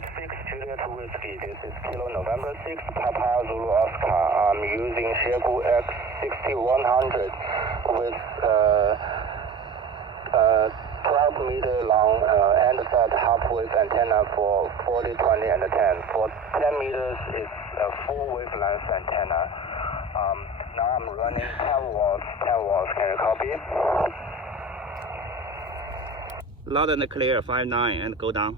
Juliet Whiskey. This is Kilo November 6, Papa Zulu Oscar. I'm using Xiegu X6100 with 12 meter long end-fed half-wave antenna for 40, 20, and 10. For 10 meters, it's a full wavelength antenna. Now I'm running 10 watts. 10 watts. Can you copy? Loud and clear, 5.9, and go down.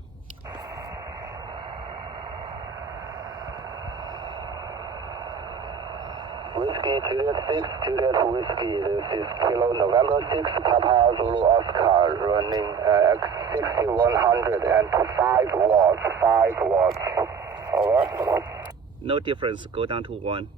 Whiskey Juliet 6, Juliet Whiskey. This is Kilo November 6, Papa Zulu Oscar, running X6100 and 5 watts. 5 watts. Over. No difference, go down to 1.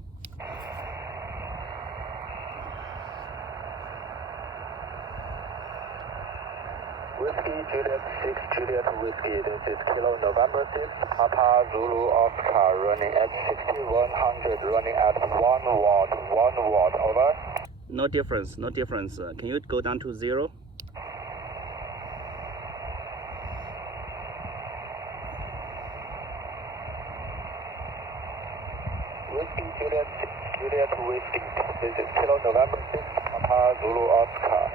Whiskey Juliet 6, Juliet Whiskey. This is Kilo November 6, Papa Zulu Oscar, running at 6100, running at 1 watt. 1 watt. Over. No difference, no difference. Can you go down to 0? Whiskey Juliet 6, Juliet Whiskey. This is Kilo November 6, Papa Zulu Oscar.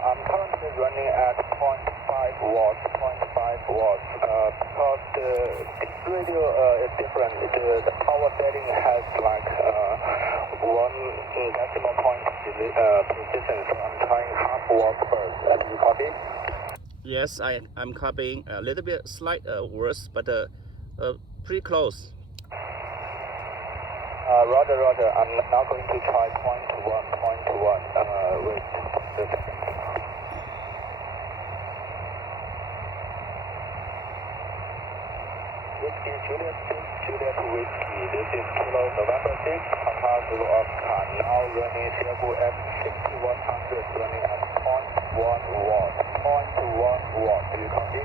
I'm currently running at 0.5 watts, 0.5 watts, because this radio is different. The power setting has like 1 decimal point precision, so I'm trying half watt first. Can you copy? Yes, I'm copying a little bit slight worse, but pretty close. Roger, roger. I'm now going to try 0.1. Wait a second. Whiskey Juliet 6, Juliet Whiskey. This is Kilo November 6, Papa Zulu Oscar. Now running Xiegu X6100, running at 0.1 watt. 0.1 watt. Do you copy?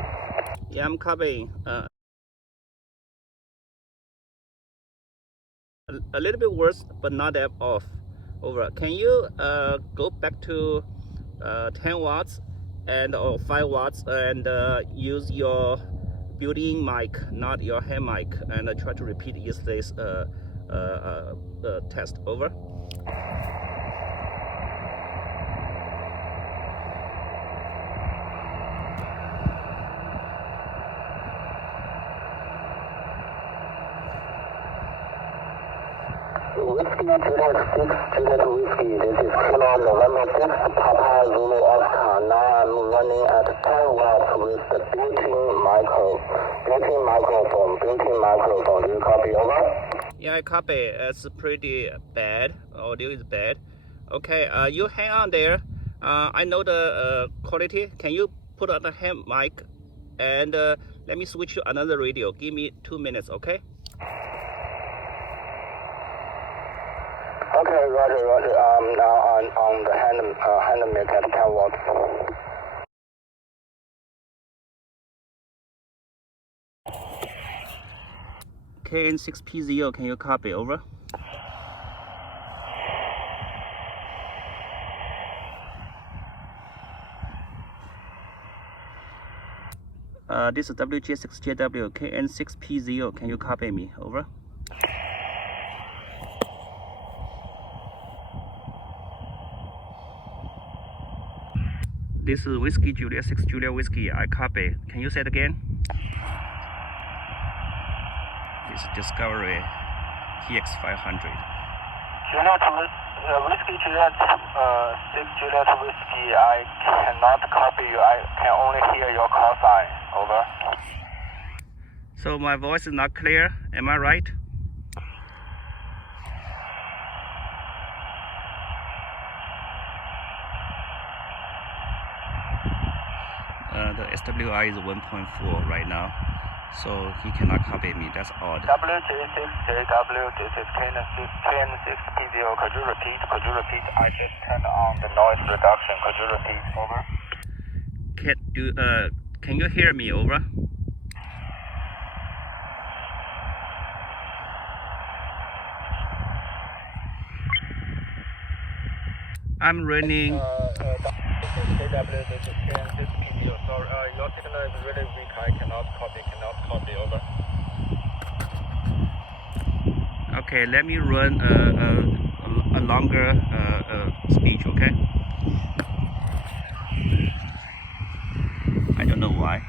Yeah, I'm copying. A little bit worse, but not that off. Over. Can you go back to 10 watts or 5 watts and use your built-in mic, not your hand mic, and try to repeat yesterday's test. Over. Whiskey Juliet 6, Juliet Whiskey. This is Kilo November 6, Papa Zulu Oscar. Now I'm running at 10 watts with the built-in microphone. Do you copy? Over? Yeah, I copy. It's pretty bad. Audio is bad. Okay, you hang on there. I know the quality. Can you put on the hand mic and let me switch to another radio? Give me 2 minutes, okay? Okay, roger. Now on the hand mic at 10 watts. KN6P0, can you copy? Over. This is WG6JW, KN6P0, can you copy me? Over. This is Whiskey Juliet 6, Juliet Whiskey. I copy. Can you say it again? This is Discovery TX500. Whiskey Juliet 6, Juliet Whiskey. I cannot copy you. I can only hear your call sign. Over. So my voice is not clear. Am I right? The SWI is 1.4 right now, so he cannot copy me. That's odd. WG6JW, this is KN6P0. Could you repeat? I just turned on the noise reduction. Could you repeat? Over. Can you hear me? Over. I'm running. KW, this is KN6P0. Sorry, Your signal is really weak. I cannot copy, over. Okay, let me run a longer speech, okay? I don't know why.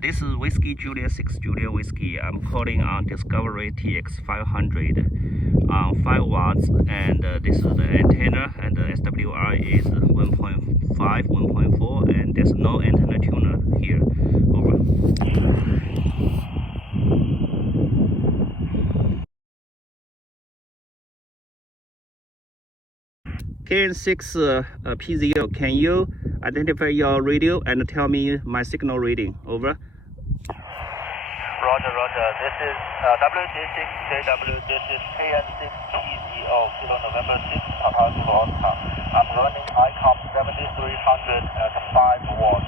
This is Whiskey Julia 6 Julia Whiskey. I'm calling on Discovery TX500 on 5 watts, and this is the antenna, and the SWR is 1.5, 1.4, and there's no antenna tuner here. Over. KN6 P0, can you identify your radio and tell me my signal reading? Over. Roger. This is WG6JW. This is KN6P0, Kilo November 6, Papa Zulu Oscar. I'm running ICOM 7300 at 5 watts.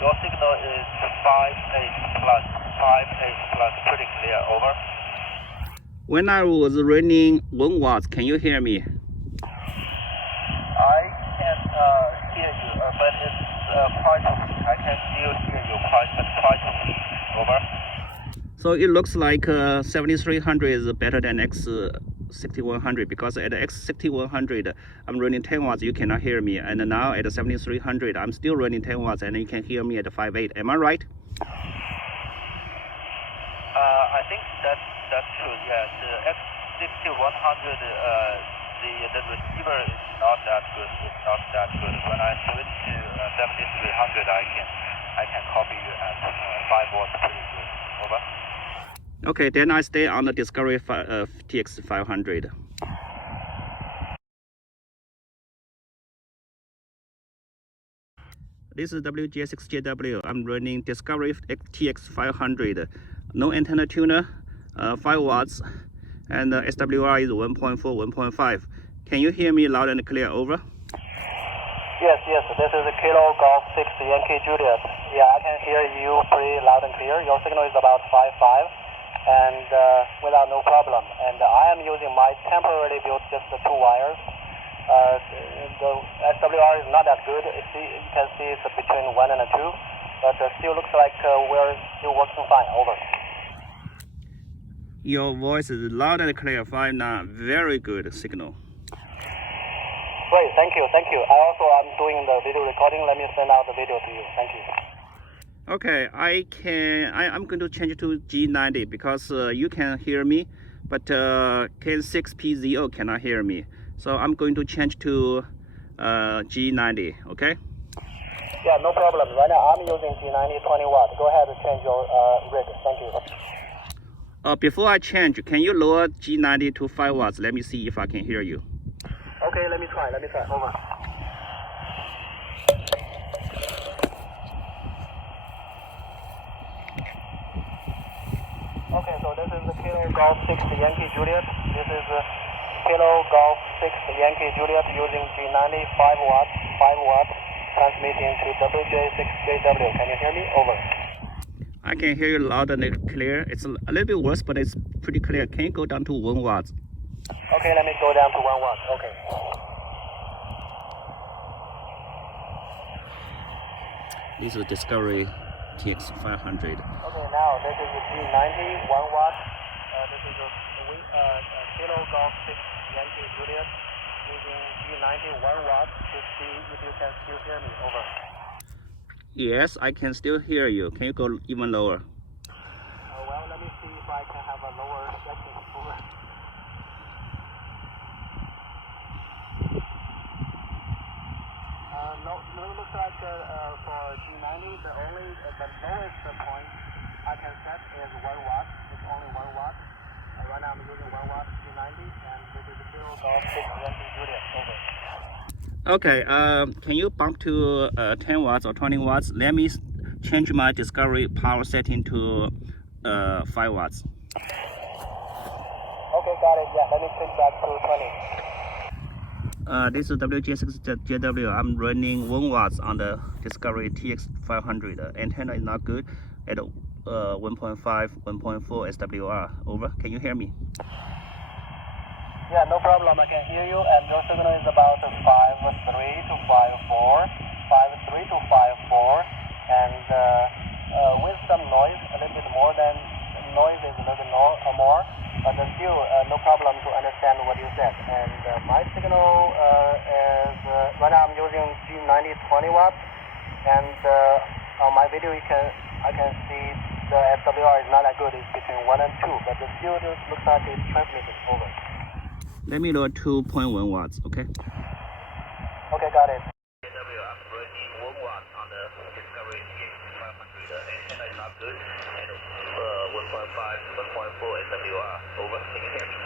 Your signal is 5.8 plus, pretty clear, over. When I was running 1 watt, can you hear me? I can hear you, but it's quite weak. I can still hear you quite weak, over. So it looks like 7300 is better than X6100, because at X6100 I'm running 10 watts, you cannot hear me, and now at 7300 I'm still running 10 watts and you can hear me at 5.8. Am I right? I think that's true. Yeah, the X6100 the receiver is not that good. When I switch to 7300, I can copy you at 5 watts pretty good. Over. Okay, then I stay on the Discovery TX500. This is WG6JW. I'm running Discovery TX500. No antenna tuner, 5 watts, and the SWR is 1.4, 1.5. Can you hear me loud and clear? Over. Yes. This is Kilo Golf 6 Yankee Juliet. Yeah, I can hear you pretty loud and clear. Your signal is about 5.5, and without no problem. And I am using my temporarily built just the 2 wires. The SWR is not that good. You can see it's between 1 and 2, but still looks like we're still working fine. Over. Your voice is loud and clear. 5.9, very good signal. Great, thank you. I'm doing the video recording. Let me send out the video to you. Thank you. Okay, I'm going to change to G90 because you can hear me, but KN6P0 cannot hear me. So I'm going to change to G90, okay? Yeah, no problem. Right now I'm using G90 20 watts. Go ahead and change your rig. Thank you. Before I change, can you lower G90 to 5 watts? Let me see if I can hear you. Okay, let me try. Over. Okay, so this is the Kilo Golf 6 Yankee Juliet. This is the Kilo Golf 6 Yankee Juliet using G90 5 watts, transmitting to WJ6JW. Can you hear me? Over. I can hear you loud and clear. It's a little bit worse, but it's pretty clear. Can you go down to 1 watt? Okay, let me go down to 1 watt. Okay. This is Discovery TX500. Okay, now this is the G90 1 watt. This is a Kilo Golf 6 Yankee Juliet using G90 1 watt to see if you can still hear me. Over. Yes, I can still hear you. Can you go even lower? Well, let me see if I can have a lower section. Over. No, it looks like for G90, the lowest point I can set is 1 watt. It's only 1 watt. Right now I'm using 1 watt G90, and this is the Kilo Golf 6 Yankee Juliet. Over. Okay, can you bump to 10 watts or 20 watts? Let me change my Discovery power setting to 5 watts. Okay, got it. Yeah, let me switch back to 20. This is WG6JW. I'm running 1 watts on the Discovery TX500. Antenna is not good at 1.5, 1.4 SWR. Over. Can you hear me? Yeah, no problem. I can hear you, and your signal is about 5.3 to 5.4. 5.3 to 5.4, and with some noise, a little bit more than noise is a little bit more, but still no problem to understand what you said. And my signal is right now I'm using G90 20 watts, and on my video I can see the SWR is not that good. It's between 1 and 2, but still it looks like it's transmitting over. Let me load 2.1 watts, okay? Okay, got it. I'm running 1 watt on the Discovery X500. The antenna is not good, and 1.5, 1.4 SWR. Over. Can you hear me?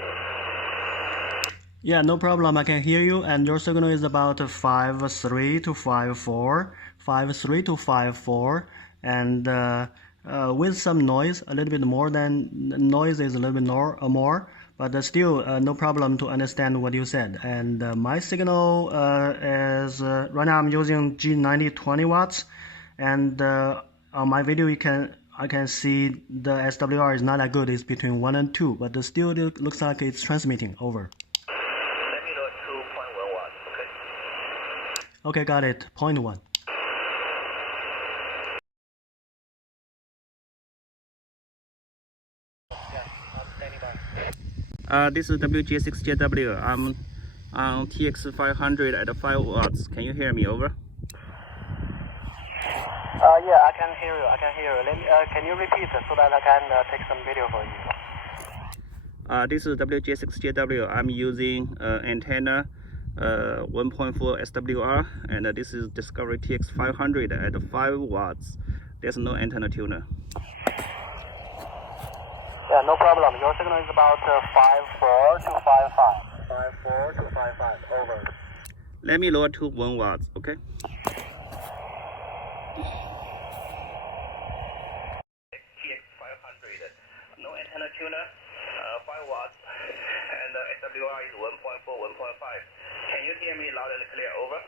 Yeah, no problem. I can hear you, and your signal is about 5.3 to 5.4, 5.3 to 5.4, and with some noise, a little bit more than noise is a little bit more, but still no problem to understand what you said. And my signal is right now I'm using G90 20 watts, and on my video I can see the SWR is not that good. It's between 1 and 2, but still it looks like it's transmitting over. Let me load 2.1 watts, okay? Okay, got it. 0.1. This is WG6JW. I'm on TX500 at 5 watts. Can you hear me? Over. Yeah, I can hear you. Let me, can you repeat so that I can take some video for you? This is WG6JW. I'm using antenna 1.4 SWR, and this is Discovery TX500 at 5 watts. There's no antenna tuner. Yeah, no problem. Your signal is about 5.4 to 5.5. 5.4 to 5.5. Over. Let me lower to 1 watts, okay? TX500, no antenna tuner, 5 watts, and SWR is 1.4, 1.5. Can you hear me loud and clear? Over.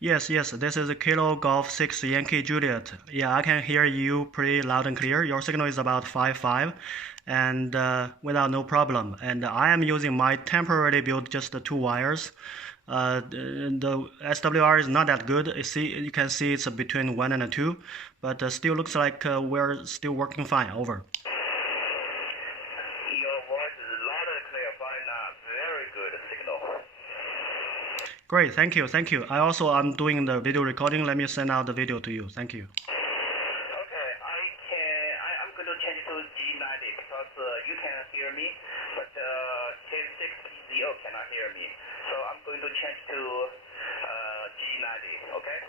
Yes, this is Kilo Golf 6 Yankee Juliet. Yeah, I can hear you pretty loud and clear. Your signal is about 5.5 and without no problem. And I am using my temporarily built just 2 wires. The SWR is not that good. You can see it's between 1 and 2, but still looks like we're still working fine. Over. Your voice is loud and clear, fine now. Very good signal. Great, thank you. I'm doing the video recording. Let me send out the video to you. Thank you. Okay, I'm going to change to G90 because you can hear me, but K60 cannot hear me. So I'm going to change to G90, okay?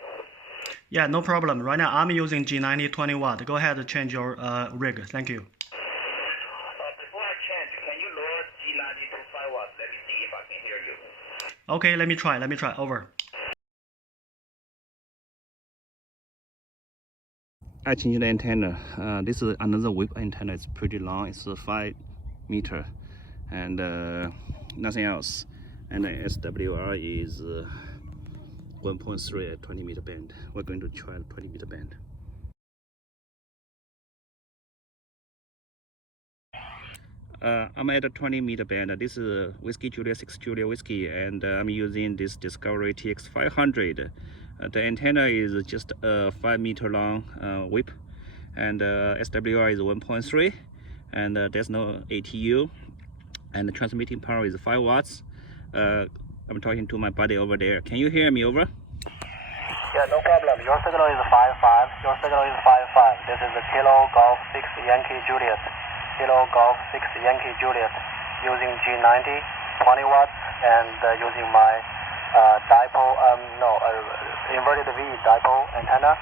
Yeah, no problem. Right now I'm using G90 20 watt. Go ahead and change your rig. Thank you. Before I change, can you lower G90 to 5 watts? Let me see if I can hear you. Okay, let me try. Over. I changed the antenna. This is another whip antenna. It's pretty long. It's 5 meter and nothing else. And the SWR is 1.3 at 20 meter band. We're going to try 20 meter band. I'm at a 20 meter band. This is Whiskey Julia 6 Julia Whiskey, and I'm using this Discovery TX500. The antenna is just a 5 meter long whip, and SWR is 1.3, and there's no ATU, and the transmitting power is 5 watts. I'm talking to my buddy over there. Can you hear me? Over. Yeah, no problem. Your signal is 5.5. This is the Kilo Golf 6 Yankee Juliet. Kilo Golf 6 Yankee Juliet, using G90 20 watts and using my inverted V dipole antenna,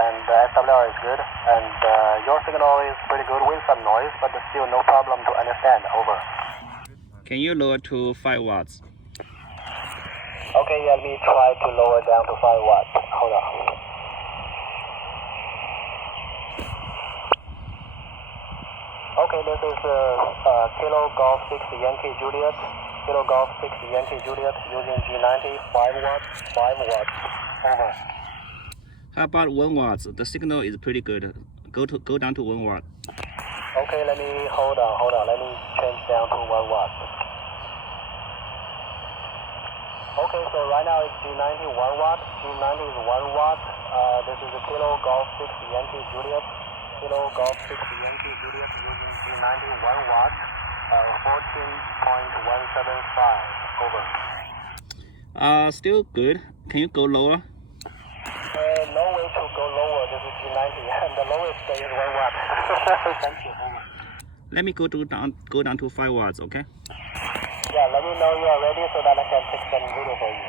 and the SWR is good, and your signal is pretty good with some noise, but still no problem to understand. Over. Can you lower to 5 watts? Okay, yeah, let me try to lower down to 5 watts. Hold on. Okay, this is Kilo Golf 6 Yankee Juliet. Kilo Golf 6 Yankee Juliet using G90, 5 watts. Over. How about 1 watts? The signal is pretty good. Go down to 1 watt. Okay, let me hold on. Let me change down to 1 watt. Okay, so right now it's G90 1 watt. G90 is 1 watt. This is a Kilo Golf 6 Yankee Juliet. Kilo Golf 6 Yankee Juliet using G90 1 watt. 14.175. Over. Still good. Can you go lower? No way to go lower. This is G90. The lowest is 1 watt. Thank you. Over. Let me go down to 5 watts, okay? Yeah, let me know you are ready so that I can take some video for you.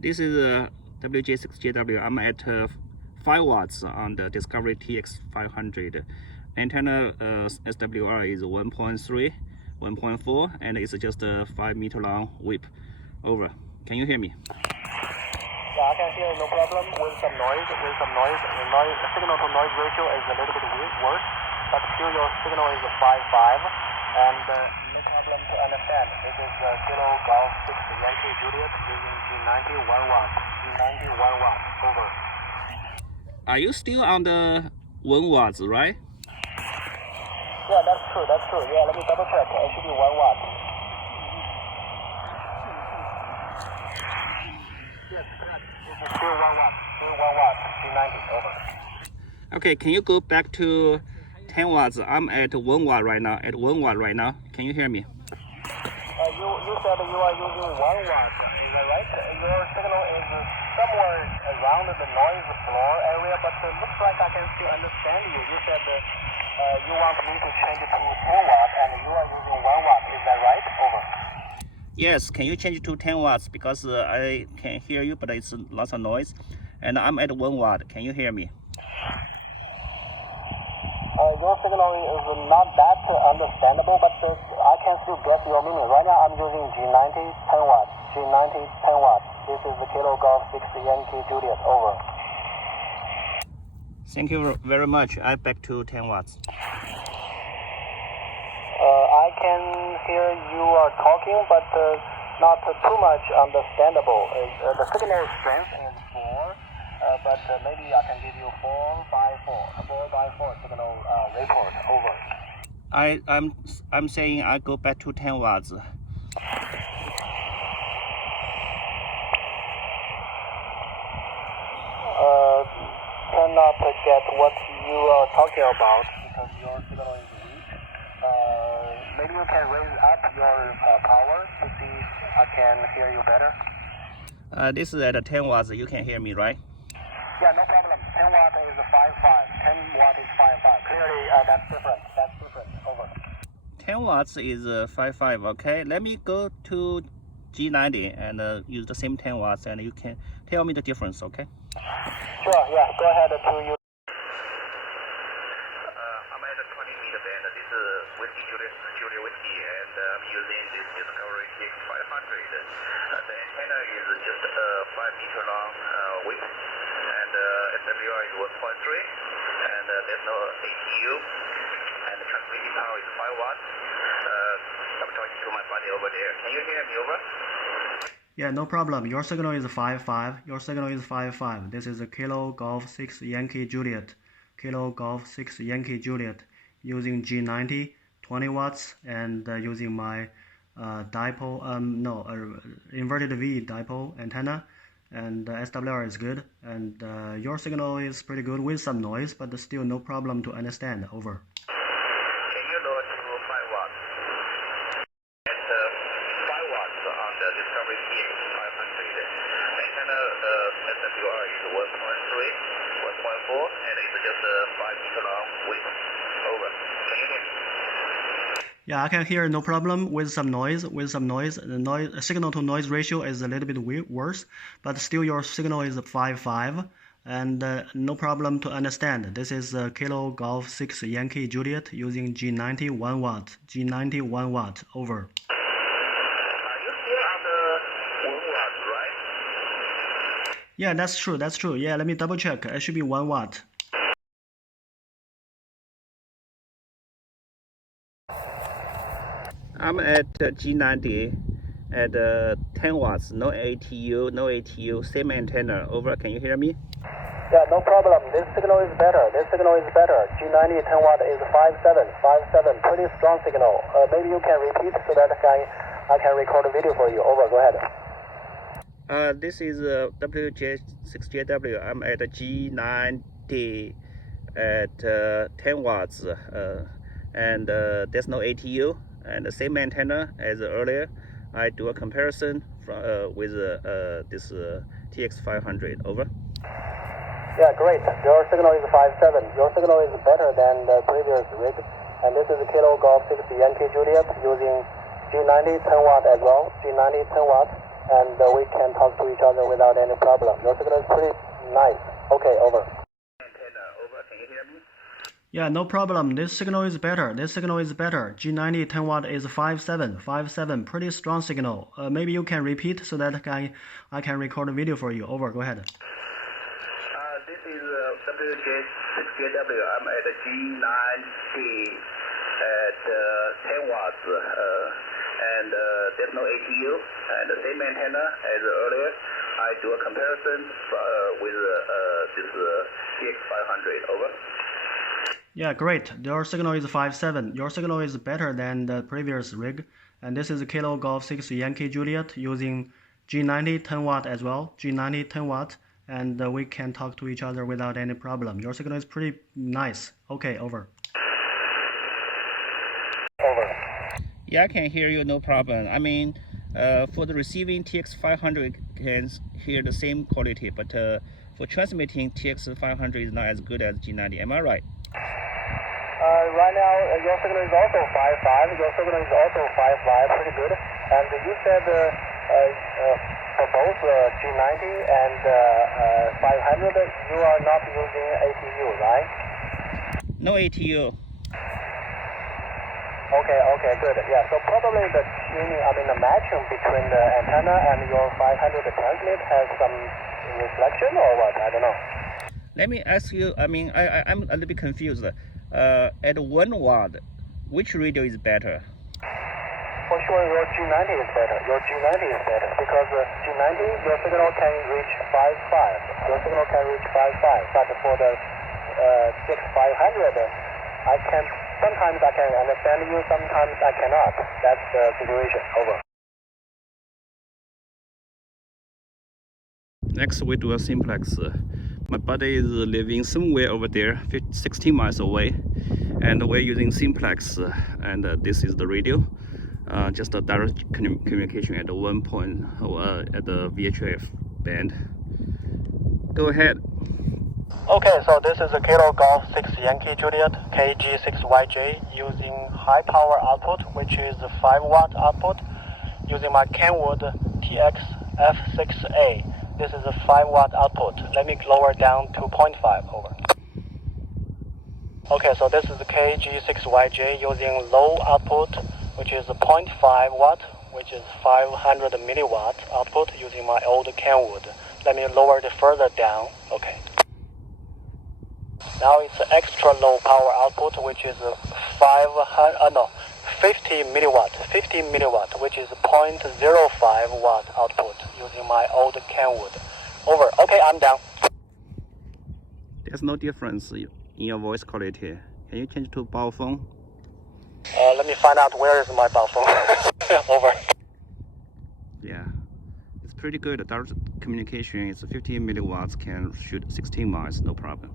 This is a WJ6JW. I'm at 5 watts on the Discovery TX500. Antenna SWR is 1.3, 1.4, and it's just a 5 meter long whip. Over. Can you hear me? Yeah, I can hear no problem. With some noise, the signal to noise ratio is a little bit worse, but still your signal is 5.5, and no problem to understand. This is Kilo Golf 6 Yankee Juliet using G90 1 watt. G90 1 watt. Over. Are you still on the 1 watts, right? Yeah, that's true. Yeah, let me double check. It should be 1 watt. Yes, correct. It's still 1 watt. Still 1 watt. G90. Over. Okay, can you go back to 10 watts? I'm at 1 watt right now. Can you hear me? You said you are using 1 watt. Is that right? Your signal is somewhere around the noise floor area, but it looks like I can still understand you. You said you want me to change it to 10 watt, and you are using 1 watt. Is that right? Over. Yes, can you change it to 10 watts? Because I can hear you, but it's lots of noise. And I'm at 1 watt. Can you hear me? Your signal is not that understandable, but I can still get your meaning. Right now I'm using G90 10 watt. G90 10 watt. This is the Kilo Golf 6 Yankee Juliet. Over. Thank you very much. I'm back to 10 watts. I can hear you are talking, but not too much understandable. The signal strength is 4, but maybe I can give you 4x4 signal report. Over. I'm saying I go back to 10 watts. Cannot get what you are talking about because your signal is weak. Maybe you can raise up your power to see if I can hear you better. This is at 10 watts. You can hear me, right? Yeah, no problem. 10 watt is 5.5. 10 watt is 5.5. Clearly, that's different. Over. 10 watts is 5.5. Okay, let me go to G90 and use the same 10 watts, and you can tell me the difference. Okay? Sure. Yeah. Go ahead to you. I'm at a 20 meter band. This is Whiskey Juliet Whiskey, and I'm using this Discovery TX500. The antenna is just a 5 meter long whip, and SWR is 1.3, and there's no ATU, and the transmitting power is 5 watts. I'm talking to my buddy over there. Can you hear me? Over? Yeah, no problem. Your signal is 5.5. This is a Kilo Golf 6 Yankee Juliet. Kilo Golf 6 Yankee Juliet using G90 20 watts and using my dipole, inverted V dipole antenna, and SWR is good, and your signal is pretty good with some noise, but still no problem to understand. Over. Can you lower to 5 watts? At 5 watts on the Discovery TX500. Antenna SWR is 1.3, 1.4, and it's just a 5 meter long whip. Over. Can you hear me? Yeah, I can hear no problem with some noise. The signal to noise ratio is a little bit worse, but still your signal is 5.5, and no problem to understand. This is Kilo Golf 6 Yankee Juliet using G90 1 watt. G90 1 watt. Over. Are you still on the 1 watt, right? Yeah, that's true. Yeah, let me double check. It should be 1 watt. I'm at G90 at 10 watts, no ATU, same antenna. Over, can you hear me? Yeah, no problem. This signal is better. G90 10 watt is 57, pretty strong signal. Maybe you can repeat so that I can record a video for you. Over, go ahead. This is WJ6JW. I'm at G90 at 10 watts, and there's no ATU, and the same antenna as earlier. I do a comparison with this TX500. Over. Yeah, great. Your signal is 57. Your signal is better than the previous rig. And this is Kilo Golf 6 Yankee Juliet using G90 10 watt as well. G90 10 watt. And we can talk to each other without any problem. Your signal is pretty nice. Okay, over. Antenna, over. Can you hear me? Yeah, no problem. This signal is better. G90 10 watt is 57, pretty strong signal. Maybe you can repeat so that I can record a video for you. Over, go ahead. This is WJ6JW. I'm at G90 at 10 watts, and there's no ATU, and the same antenna as earlier. I do a comparison with this TX500. Over. Yeah, great. Your signal is 57. Your signal is better than the previous rig. And this is Kilo Golf 6 Yankee Juliet using G90 10 watt as well. G90 10 watt. And we can talk to each other without any problem. Your signal is pretty nice. Okay, over. Over. Yeah, I can hear you, no problem. I mean, for the receiving TX500 can hear the same quality, but for transmitting TX500 is not as good as G90. Am I right? Right now, your signal is also 55. Your signal is also 55, pretty good. And you said for both G90 and 500, you are not using ATU, right? No ATU. Okay, good. Yeah, so probably the tuning, the matching between the antenna and your 500 transmit has some reflection or what? I don't know. Let me ask you, I'm a little bit confused. At 1 watt, which radio is better? For sure, your G90 is better. Because G90, your signal can reach 5.5. But for the TX500, sometimes I can understand you, sometimes I cannot. That's the situation. Over. Next, we do a simplex. My buddy is living somewhere over there, 16 miles away, and we're using simplex, and this is the radio. Just a direct communication at the at the VHF band. Go ahead. Okay, so this is a Kilo Golf 6 Yankee Juliet KG6YJ using high power output, which is 5 watt output, using my Kenwood TX F6A. This is a 5 watt output. Let me lower down to 0.5. Over. Okay, so this is the KG6YJ using low output, which is 0.5 watt, which is 500 milliwatt output using my old Kenwood. Let me lower it further down. Okay. Now it's extra low power output, which is 50 milliwatt, which is 0.05 watt output using my old Kenwood. Over. Okay, I'm down. There's no difference in your voice quality. Can you change to bow phone? Let me find out where is my bow phone. Over. Yeah, it's pretty good. Direct communication is 50 milliwatts, can shoot 16 miles, no problem.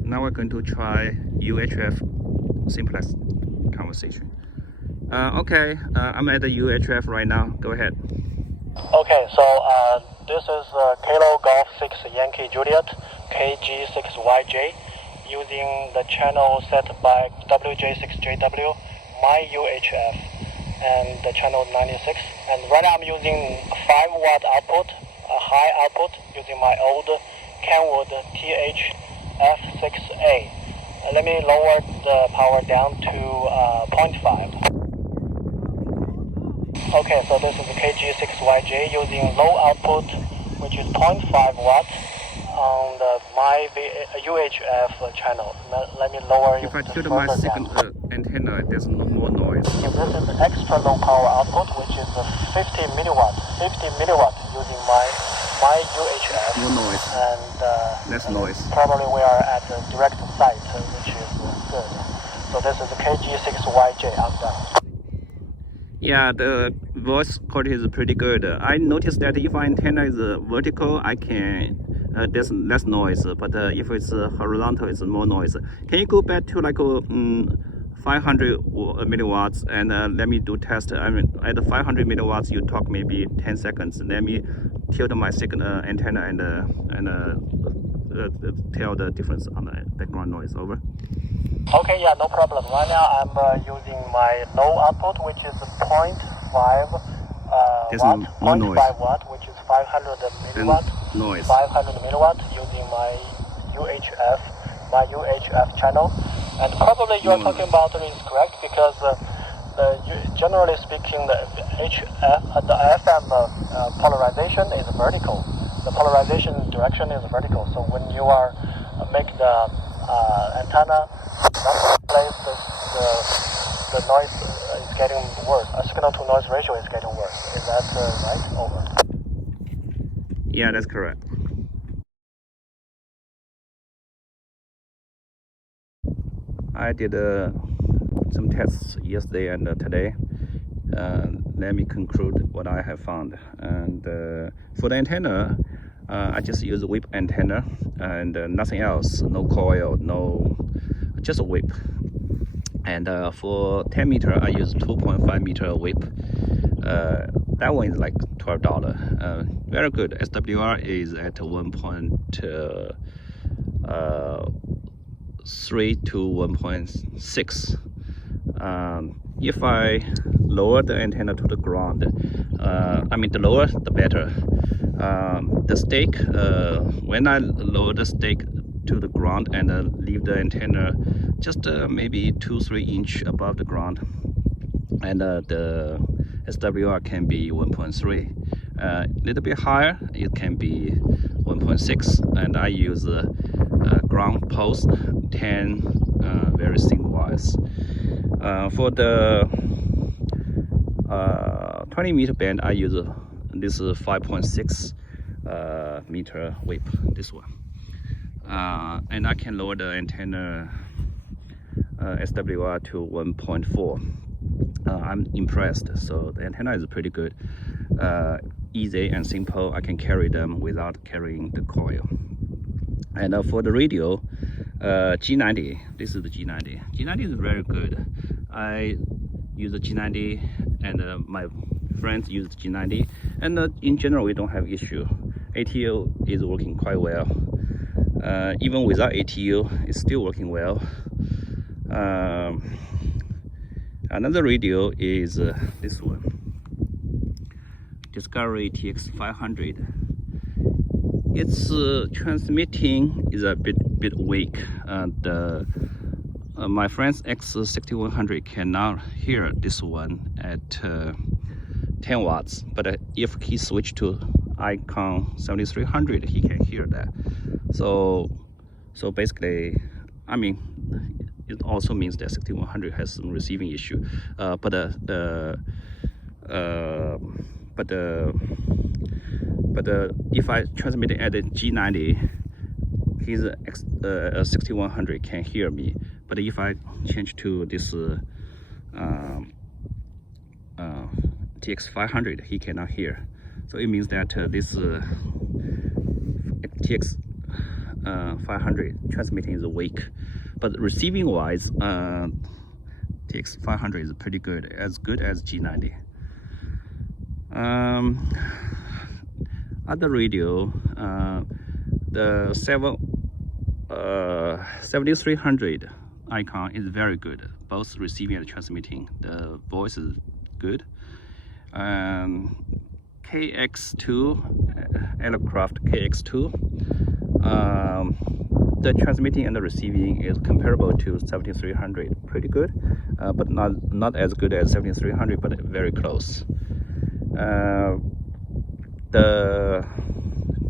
Now we're going to try UHF simplex conversation. Okay, I'm at the UHF right now. Go ahead. Okay, so this is Kilo Golf 6 Yankee Juliet KG6YJ using the channel set by WJ6JW, my UHF, and the channel 96. And right now I'm using 5 watt output, a high output, using my old Kenwood F6A. Let me lower the power down to 0.5. Okay, so this is the KG6YJ using low output, which is 0.5 watt, on my UHF channel. Let me lower it If I tilt further my second antenna, there's no more noise. This is extra low power output, which is 50 milliwatt using my UHF. No noise. And Less noise. Probably we are at the direct site, which is good. So this is KG6YJ. I'm done. Yeah, the voice quality is pretty good. I noticed that if antenna is vertical, I can there's less noise, but if it's horizontal, it's more noise. Can you go back to like 500 milliwatts and let me do test? I mean, at 500 milliwatts, you talk maybe 10 seconds. Let me tilt my second antenna and tell the difference on the background noise. Over. Okay, yeah, no problem. Right now I'm using my low output, which is 0.5 There's watt, no noise. 0.5 watt, which is 500 milliwatt. Noise. 500 milliwatt using my UHF channel. And probably you are talking about it is correct because generally speaking, the FM polarization is vertical. The polarization direction is vertical. So when you are make the antenna that place, the noise is getting worse. Signal to noise ratio is getting worse. Is that right? Over. Yeah, that's correct. I did some tests yesterday and today. Let me conclude what I have found. And for the antenna, I just use a whip antenna and nothing else. No coil, just a whip. And for 10 meter, I use 2.5 meter whip. That one is like $12. Very good. SWR is at 1.3 to 1.6. If I lower the antenna to the ground, the lower the better. The stake, when I lower the stake to the ground and leave the antenna just maybe 2-3 inch above the ground, and the SWR can be 1.3. A little bit higher, it can be 1.6, and I use ground post 10 very thin wires. For the 20 meter band, I use this 5.6 meter whip, this one, and I can lower the antenna SWR to 1.4. I'm impressed. So the antenna is pretty good, easy and simple. I can carry them without carrying the coil. And for the radio, G90, this is the G90. G90 is very good. I use the G90 and my friends use G90, and in general we don't have issue. ATU is working quite well. Even without ATU, it's still working well. Another radio is this one, Discovery TX500. Its transmitting is a bit weak. My friend's X6100 cannot hear this one at 10 watts, but if he switched to Icon 7300, he can hear that. So basically, I mean, it also means that 6100 has some receiving issue, but if I transmit it at a G90, his 6100 can hear me. But if I change to this TX500, he cannot hear. So it means that this TX500 transmitting is weak. But receiving wise, TX500 is pretty good as G90. Other radio, the 7300 Icon is very good, both receiving and transmitting. The voice is good. KX2, aircraft KX2, the transmitting and the receiving is comparable to 7300, pretty good, but not as good as 7300, but very close. The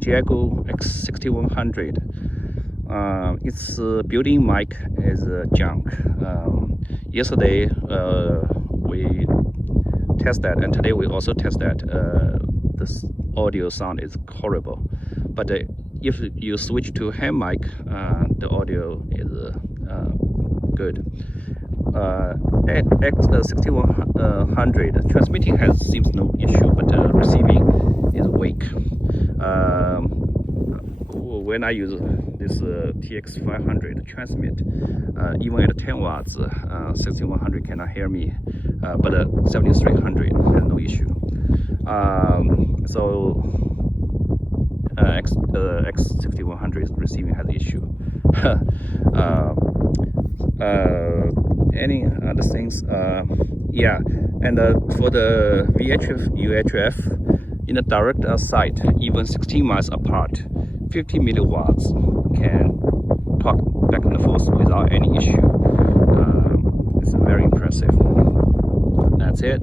Xiegu X6100. Its built-in mic is junk. Yesterday we test that, and today we also test that. This audio sound is horrible, but if you switch to hand mic, the audio is good. X6100 transmitting seems no issue, but receiving is weak. When I use this TX500 transmit, even at 10 watts, 6100 cannot hear me, but 7300 has no issue. So X6100 receiving has issue. Any other things? Yeah, and for the VHF, UHF, in the direct site, even 16 miles apart, 50 milliwatts can talk back and forth without any issue. It's very impressive. That's it.